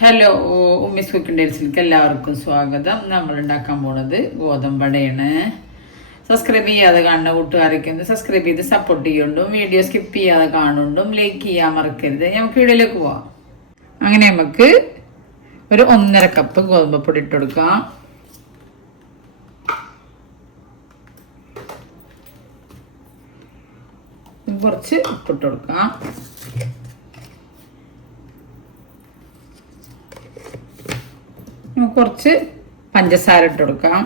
Hello, ഉമ്മിസ് cooking ഡേറ്റ്സിലേക്ക് എല്ലാവർക്കും സ്വാഗതം. നമ്മൾ ഉണ്ടാക്കാൻ പോണത് ഗോതമ്പടയാണ്. സബ്സ്ക്രൈബ് ചെയ്യാതെ കാണുന്ന കൂട്ടുകാരൊക്കെ ഒന്ന് സബ്സ്ക്രൈബ് ചെയ്ത് സപ്പോർട്ട് ചെയ്യുന്നുണ്ടും വീഡിയോ സ്കിപ്പ് ചെയ്യാതെ കാണുന്നുണ്ടും ലൈക്ക് ചെയ്യാൻ മറക്കരുത്. നമുക്ക് വീഡിയോയിലേക്ക് പോവാം. അങ്ങനെ നമുക്ക് ഒരു 1.5 കപ്പ് ഗോതമ്പപ്പൊടി ഇട്ട് കൊടുക്കാം. കുറച്ച് ഉപ്പിട്ട് കൊടുക്കാം. കുറച്ച് പഞ്ചസാര ഇട്ട് കൊടുക്കാം.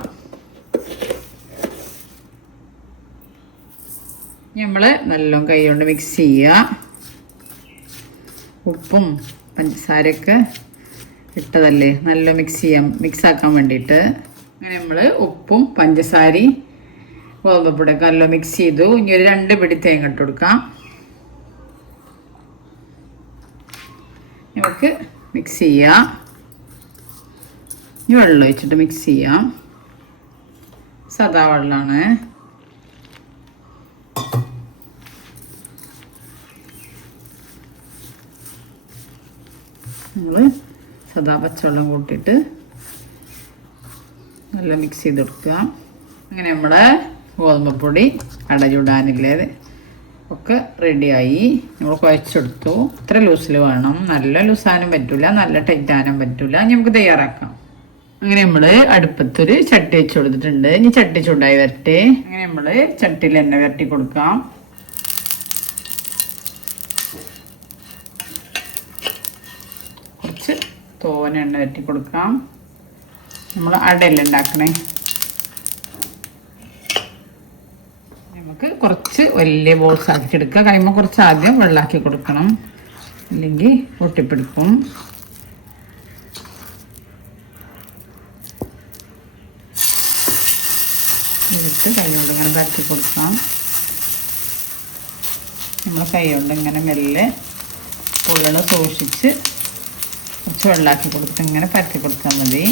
നമ്മൾ നല്ലോണം കൈ കൊണ്ട് മിക്സ് ചെയ്യുക. ഉപ്പും പഞ്ചസാരയൊക്കെ ഇട്ടതല്ലേ, നല്ല മിക്സ് ആക്കാൻ വേണ്ടിയിട്ട്. അങ്ങനെ നമ്മൾ ഉപ്പും പഞ്ചസാരയും ഗോതമ്പപ്പൊടിയൊക്കെ നല്ല മിക്സ് ചെയ്തു. ഇനി ഒരു 2 പിടി തേങ്ങ ഇട്ട് കൊടുക്കാം. നമുക്ക് മിക്സ് ചെയ്യാം. ഇനി വെള്ളം ഒഴിച്ചിട്ട് മിക്സ് ചെയ്യാം. സാദാ വെള്ളമാണ്. നമ്മൾ സാദാ പച്ചവെള്ളം കൂട്ടിയിട്ട് നല്ല മിക്സ് ചെയ്ത് കൊടുക്കുക. അങ്ങനെ നമ്മുടെ ഗോതമ്പപ്പൊടി അട ചുടാനില്ലേ ഒക്കെ റെഡിയായി. നമ്മൾ കുഴച്ചെടുത്തു. ഇത്ര ലൂസിൽ വേണം. നല്ല ലൂസാനും പറ്റില്ല, നല്ല ടൈറ്റാനും പറ്റില്ല. നമുക്ക് തയ്യാറാക്കാം. അങ്ങനെ നമ്മൾ അടുപ്പത്തൊരു ചട്ടി വെച്ച് കൊടുത്തിട്ടുണ്ട്. ഇനി ചട്ടി ചൂടായി വരട്ടെ. അങ്ങനെ നമ്മൾ ചട്ടിയിൽ എണ്ണ വരട്ടി കൊടുക്കാം. കുറച്ച് തോനെ എണ്ണ വരട്ടി കൊടുക്കാം. നമ്മൾ അടയെല്ലാം ഉണ്ടാക്കണേ. നമുക്ക് കുറച്ച് വലിയ ബോൾസ് ആക്കി എടുക്കുക. കഴിയുമ്പോൾ കുറച്ച് ആദ്യം വെള്ളമാക്കി കൊടുക്കണം, അല്ലെങ്കിൽ ഒട്ടിപ്പിടിക്കും. എന്നിട്ട് കൈ കൊണ്ട് ഇങ്ങനെ പരത്തി കൊടുക്കാം. നമ്മൾ കൈ കൊണ്ട് ഇങ്ങനെ മെല്ലെ പൊള്ളണ സൂക്ഷിച്ച് കുറച്ച് വെള്ളമാക്കി കൊടുത്ത് ഇങ്ങനെ പരത്തി കൊടുത്താൽ മതി.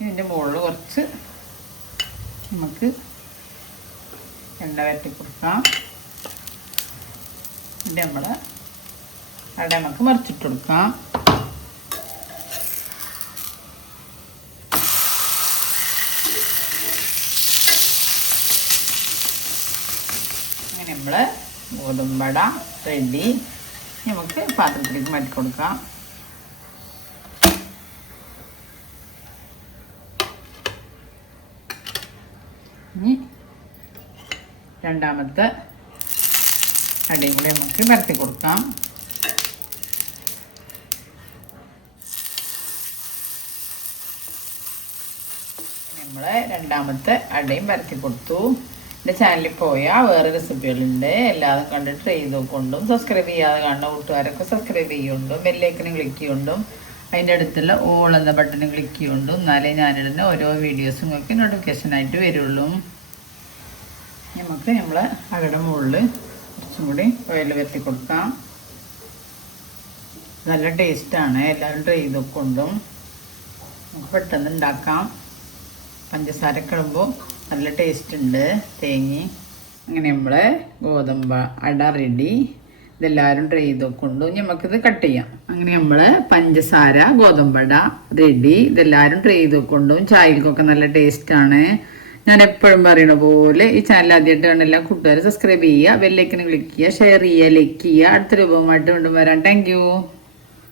ഇതിൻ്റെ മുകളിൽ കുറച്ച് നമുക്ക് എണ്ണ വരട്ടി കൊടുക്കാം. എന്നിട്ട് നമ്മൾ അട നമുക്ക് മറിച്ചിട്ട് കൊടുക്കാം. അങ്ങനെ നമ്മൾ ഗോതമ്പട റെഡി. നമുക്ക് പാത്രത്തിലേക്ക് മാറ്റി കൊടുക്കാം. ഇനി രണ്ടാമത്തെ അടയും കൂടി നമുക്ക് പരത്തി കൊടുക്കാം. നമ്മൾ രണ്ടാമത്തെ അടയും പരത്തി കൊടുത്തു. എൻ്റെ ചാനലിൽ പോയാൽ വേറെ റെസിപ്പികളുണ്ട്. എല്ലാതും കണ്ട് ട്രൈ ചെയ്തുകൊണ്ടും സബ്സ്ക്രൈബ് ചെയ്യാതെ കാണുന്ന കൂട്ടുകാരൊക്കെ സബ്സ്ക്രൈബ് ചെയ്യുകൊണ്ടും ബെല്ലൈക്കനും ക്ലിക്ക് ചെയ്യുകൊണ്ടും അതിൻ്റെ അടുത്തുള്ള ഓൾ എന്ന ബട്ടൺ ക്ലിക്ക് ചെയ്യുകൊണ്ടും എന്നാലേ ഞാനിടുന്ന ഓരോ വീഡിയോസും നിങ്ങൾക്ക് നോട്ടിഫിക്കേഷനായിട്ട് വരുള്ളൂ. നമുക്ക് നമ്മൾ അകടെ മുകളിൽ കുറച്ചും കൂടി ഓയിൽ വരട്ടി കൊടുക്കാം. നല്ല ടേസ്റ്റാണ്. എല്ലാവരും ട്രൈ ചെയ്തുകൊണ്ടും നമുക്ക് പെട്ടെന്ന് ഉണ്ടാക്കാം. പഞ്ചസാര ഇടുമ്പോൾ നല്ല ടേസ്റ്റ് ഉണ്ട്, തേങ്ങ. അങ്ങനെ നമ്മൾ ഗോതമ്പ് അട റെഡി. ഇതെല്ലാവരും ട്രൈ ചെയ്തുകൊണ്ടും നമുക്കിത് കട്ട് ചെയ്യാം. അങ്ങനെ നമ്മൾ പഞ്ചസാര ഗോതമ്പട റെഡി. ഇതെല്ലാവരും ട്രൈ ചെയ്തുകൊണ്ടും ചായക്കൊക്കെ നല്ല ടേസ്റ്റാണ്. ഞാൻ എപ്പോഴും പറയുന്ന പോലെ ഈ ചാനൽ ആദ്യമായിട്ട് കാണുന്ന കൂട്ടുകാർ സബ്സ്ക്രൈബ് ചെയ്യുക, ബെല്ലൈക്കനും ക്ലിക്ക് ചെയ്യുക, ഷെയർ ചെയ്യുക, ലൈക്ക് ചെയ്യുക. അടുത്ത രൂപമായിട്ട് വീണ്ടും വരാം. Thank you.